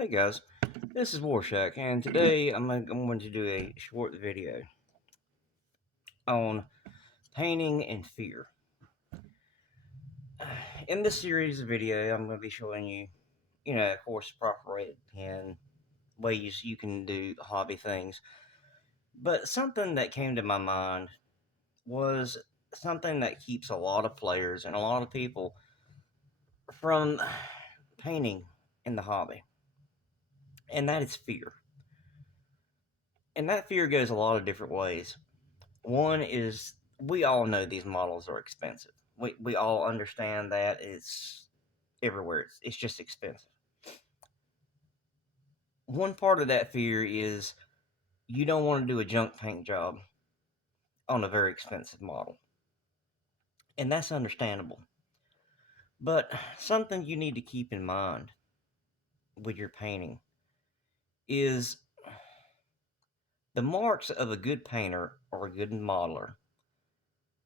Hey guys, this is Warshack, and today I'm going to do a short video on painting and fear. In this series of video, I'm going to be showing you, of course, proper rated pen, ways you can do hobby things. But something that came to my mind was something that keeps a lot of players and a lot of people from painting in the hobby, and that is fear. And that fear goes a lot of different ways. One is we all know these models are expensive. We all understand that it's everywhere. It's just expensive. One part of that fear is you don't want to do a junk paint job on a very expensive model. And that's understandable. But something you need to keep in mind with your painting is the marks of a good painter or a good modeler.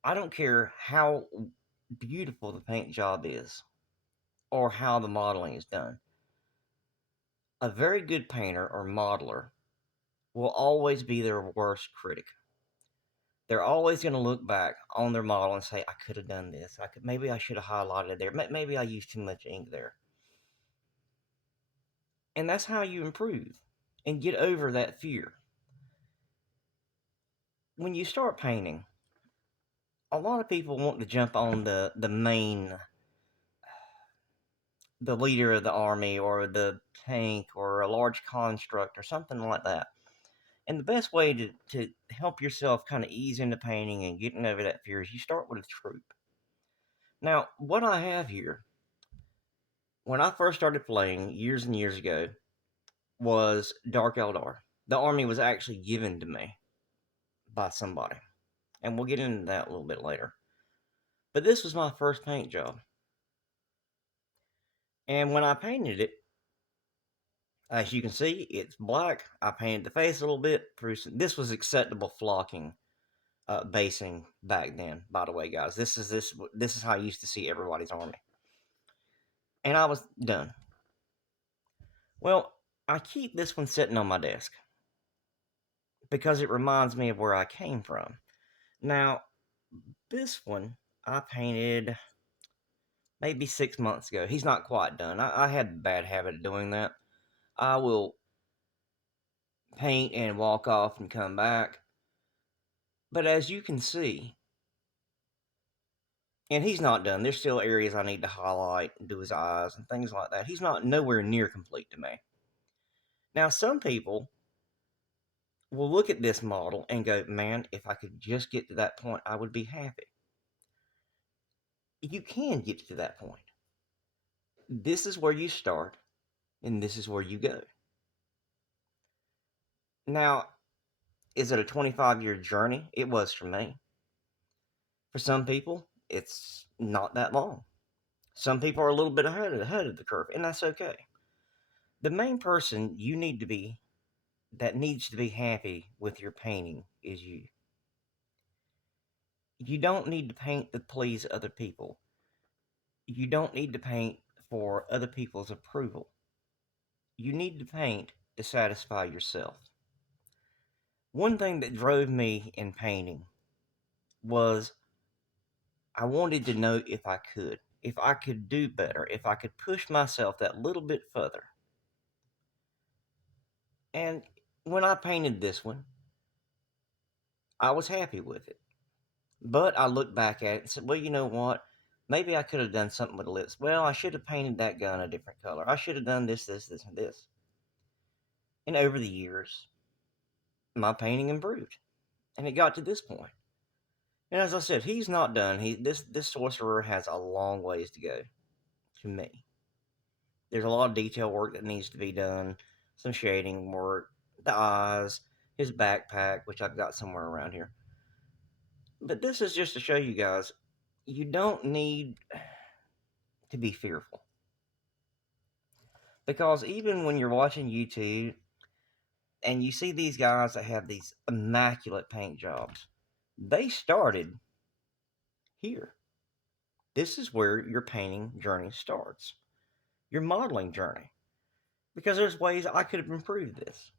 I don't care how beautiful the paint job is or how the modeling is done. A very good painter or modeler will always be their worst critic. They're always going to look back on their model and say, "I could have done this. Maybe I should have highlighted there. Maybe I used too much ink there." And that's how you improve and get over that fear. When you start painting, a lot of people want to jump on the leader of the army or the tank or a large construct or something like that. And the best way to help yourself kind of ease into painting and getting over that fear is you start with a troop. Now, what I have here, when I first started playing years and years ago, was Dark Eldar. The army was actually given to me by somebody. And we'll get into that a little bit later. But this was my first paint job. And when I painted it, as you can see, it's black. I painted the face a little bit. This was acceptable flocking basing back then, by the way, guys. This is how I used to see everybody's army. And I was done. Well, I keep this one sitting on my desk because it reminds me of where I came from. Now, this one I painted maybe 6 months ago. He's not quite done. I had the bad habit of doing that. I will paint and walk off and come back. But as you can see, and he's not done. There's still areas I need to highlight and do his eyes and things like that. He's not nowhere near complete to me. Now, some people will look at this model and go, "Man, if I could just get to that point, I would be happy." You can get to that point. This is where you start, and this is where you go. Now, is it a 25-year journey? It was for me. For some people, it's not that long. Some people are a little bit ahead of the curve, and that's okay. The main person you need to be that needs to be happy with your painting is you. You don't need to paint to please other people. You don't need to paint for other people's approval. You need to paint to satisfy yourself. One thing that drove me in painting was I wanted to know if I could do better, if I could push myself that little bit further. And when I painted this one, I was happy with it. But I looked back at it and said, well, you know what? Maybe I could have done something with the lips. Well, I should have painted that gun a different color. I should have done this, this, this, and this. And over the years, my painting improved. And it got to this point. And as I said, he's not done. This sorcerer has a long ways to go, to me. There's a lot of detail work that needs to be done, some shading work, the eyes, his backpack, which I've got somewhere around here. But this is just to show you guys, you don't need to be fearful. Because even when you're watching YouTube and you see these guys that have these immaculate paint jobs, they started here. This is where your painting journey starts, your modeling journey. because there's ways I could have improved this.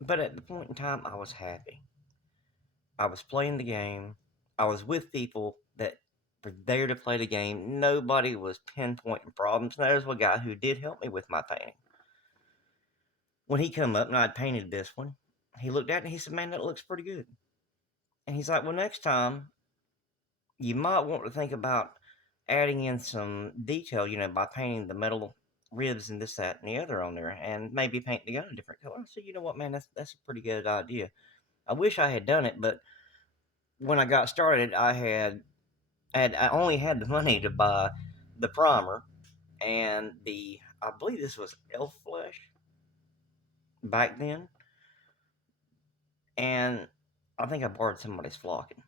But at the point in time, I was happy. I was playing the game. I was with people that were there to play the game. Nobody was pinpointing problems. And there's a guy who did help me with my painting. When he come up and I'd painted this one, he looked at it and he said, "Man, that looks pretty good." And he's like, "Well, next time you might want to think about adding in some detail, by painting the metal ribs and this, that, and the other on there, and maybe paint the gun a different color." I said, "You know what, man? That's a pretty good idea. I wish I had done it, but when I got started, I only had the money to buy the primer and I believe this was elf flesh back then, and I think I borrowed somebody's flocking.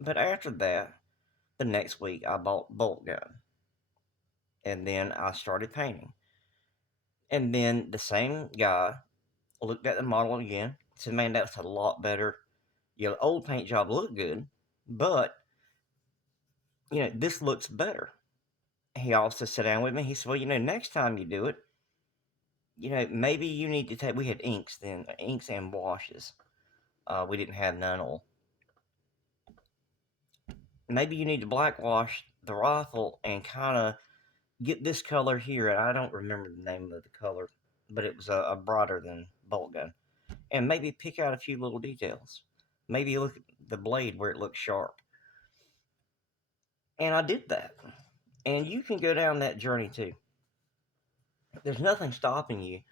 But after that, the next week I bought bolt gun, and then I started painting. And then the same guy looked at the model again, said, "Man, that's a lot better. The old paint job looked good, but this looks better." He also sat down with me. He said, "Well, next time you do it, maybe you need to take." We had inks then, inks and washes. We didn't have none oil. "Maybe you need to blackwash the rifle and kind of get this color here." And I don't remember the name of the color, but it was a brighter than bolt gun. "And maybe pick out a few little details. Maybe look at the blade where it looks sharp." And I did that. And you can go down that journey too. There's nothing stopping you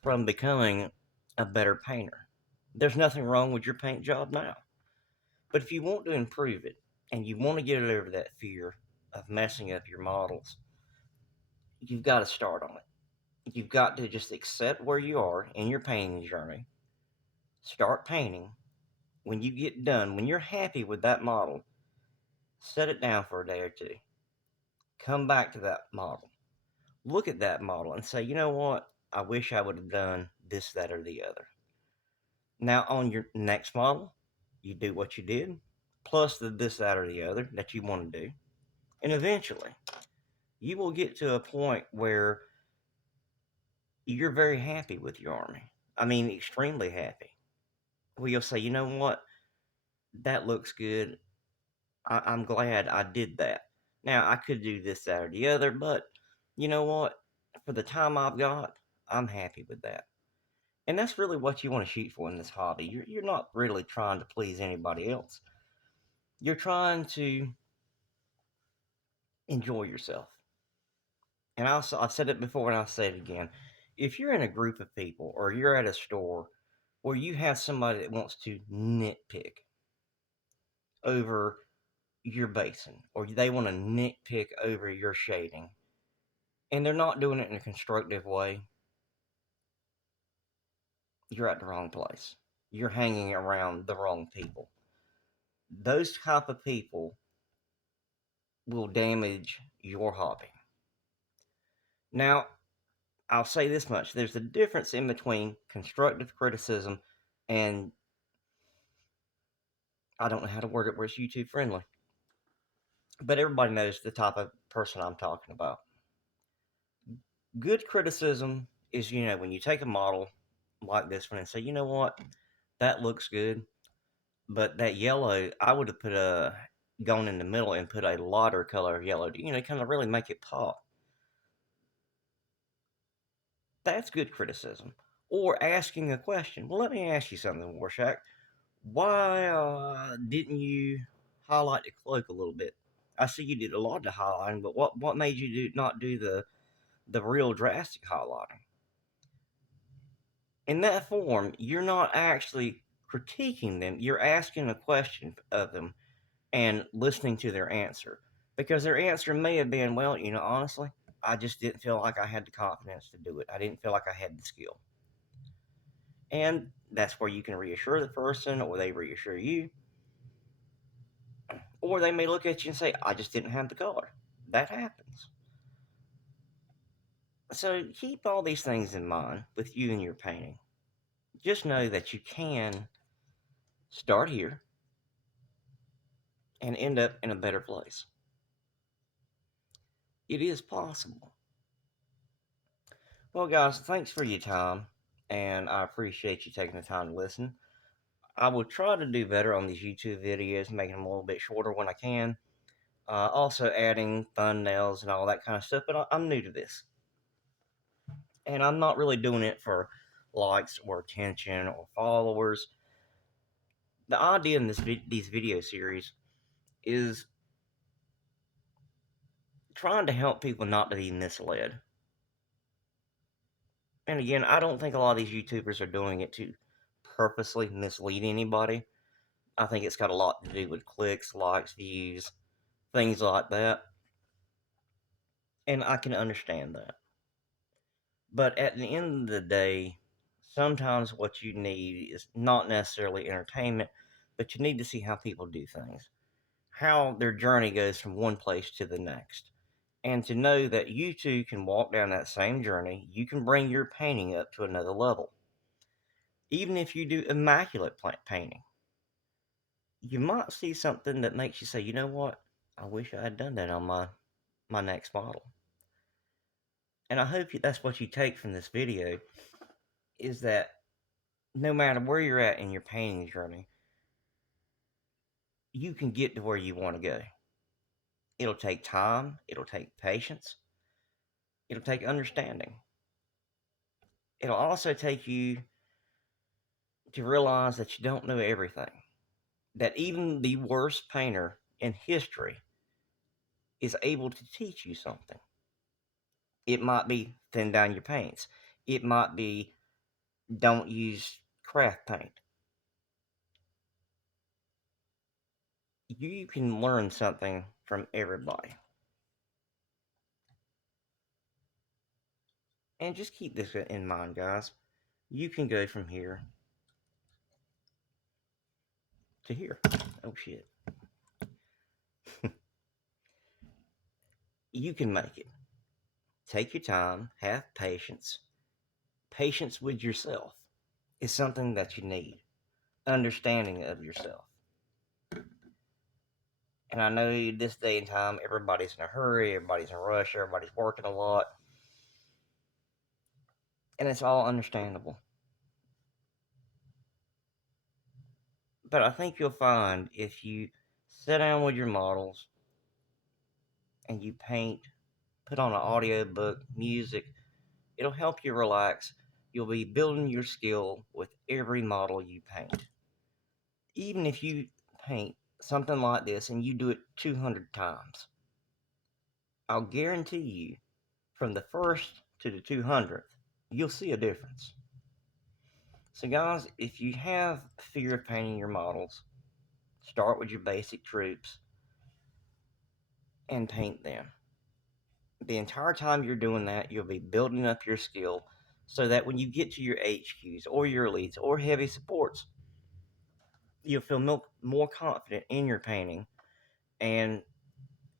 from becoming a better painter. There's nothing wrong with your paint job now. But if you want to improve it and you want to get over that fear of messing up your models, you've got to start on it. You've got to just accept where you are in your painting journey. Start painting. When you get done, when you're happy with that model, set it down for a day or two. Come back to that model. Look at that model and say, "You know what? I wish I would have done this, that, or the other." Now, on your next model, you do what you did, plus the this, that, or the other that you want to do. And eventually, you will get to a point where you're very happy with your army. I mean, extremely happy. Where you'll say, "You know what? That looks good. I'm glad I did that. Now, I could do this, that, or the other, but you know what? For the time I've got, I'm happy with that." And that's really what you want to shoot for in this hobby. You're not really trying to please anybody else. You're trying to enjoy yourself. And I've said it before and I'll say it again. If you're in a group of people or you're at a store or you have somebody that wants to nitpick over your basing or they want to nitpick over your shading and they're not doing it in a constructive way, you're at the wrong place. You're hanging around the wrong people. Those type of people will damage your hobby. Now, I'll say this much. There's a difference in between constructive criticism and, I don't know how to word it where it's YouTube friendly, but everybody knows the type of person I'm talking about. Good criticism is, when you take a model like this one and say, "You know what, that looks good, but that yellow, I would have gone in the middle and put a lighter color of yellow, kind of really make it pop." That's good criticism. Or asking a question. "Well, let me ask you something, Warshak. Why didn't you highlight the cloak a little bit? I see you did a lot of highlighting, but what made you not do the real drastic highlighting?" In that form, you're not actually critiquing them. You're asking a question of them and listening to their answer. Because their answer may have been, "Well, honestly, I just didn't feel like I had the confidence to do it. I didn't feel like I had the skill." And that's where you can reassure the person, or they reassure you. Or they may look at you and say, "I just didn't have the color." That happens. So keep all these things in mind with you and your painting. Just know that you can start here and end up in a better place. It is possible. Well, guys, thanks for your time, and I appreciate you taking the time to listen. I will try to do better on these YouTube videos, making them a little bit shorter when I can. Also, adding thumbnails and all that kind of stuff, but I'm new to this. And I'm not really doing it for likes or attention or followers. The idea in these video series is trying to help people not to be misled. And again, I don't think a lot of these YouTubers are doing it to purposely mislead anybody. I think it's got a lot to do with clicks, likes, views, things like that. And I can understand that. But at the end of the day, sometimes what you need is not necessarily entertainment, but you need to see how people do things, how their journey goes from one place to the next. And to know that you too can walk down that same journey, you can bring your painting up to another level. Even if you do immaculate painting, you might see something that makes you say, you know what, I wish I had done that on my next model. And I hope that's what you take from this video, is that no matter where you're at in your painting journey, you can get to where you want to go. It'll take time, it'll take patience, it'll take understanding. It'll also take you to realize that you don't know everything. That even the worst painter in history is able to teach you something. It might be thin down your paints. It might be don't use craft paint. You can learn something from everybody. And just keep this in mind, guys. You can go from here to here. Oh, shit. You can make it. Take your time, have patience. Patience with yourself is something that you need. Understanding of yourself. And I know this day and time, everybody's in a hurry, everybody's in a rush, everybody's working a lot. And it's all understandable. But I think you'll find if you sit down with your models and you paint, put on an audio book, music, it'll help you relax. You'll be building your skill with every model you paint. Even if you paint something like this and you do it 200 times, I'll guarantee you from the first to the 200th, you'll see a difference. So, guys, if you have fear of painting your models, start with your basic troops and paint them. The entire time you're doing that, you'll be building up your skill so that when you get to your HQs or your elites or heavy supports, you'll feel more confident in your painting and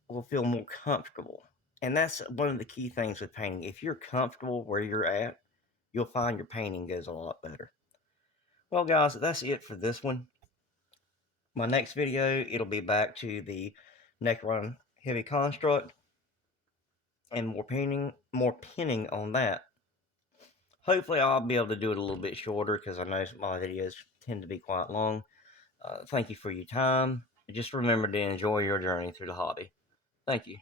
will feel more comfortable. And that's one of the key things with painting. If you're comfortable where you're at, you'll find your painting goes a lot better. Well, guys, that's it for this one. My next video, it'll be back to the Necron Heavy Construct and more pinning on that. Hopefully, I'll be able to do it a little bit shorter because I know my videos tend to be quite long. Thank you for your time. Just remember to enjoy your journey through the hobby. Thank you.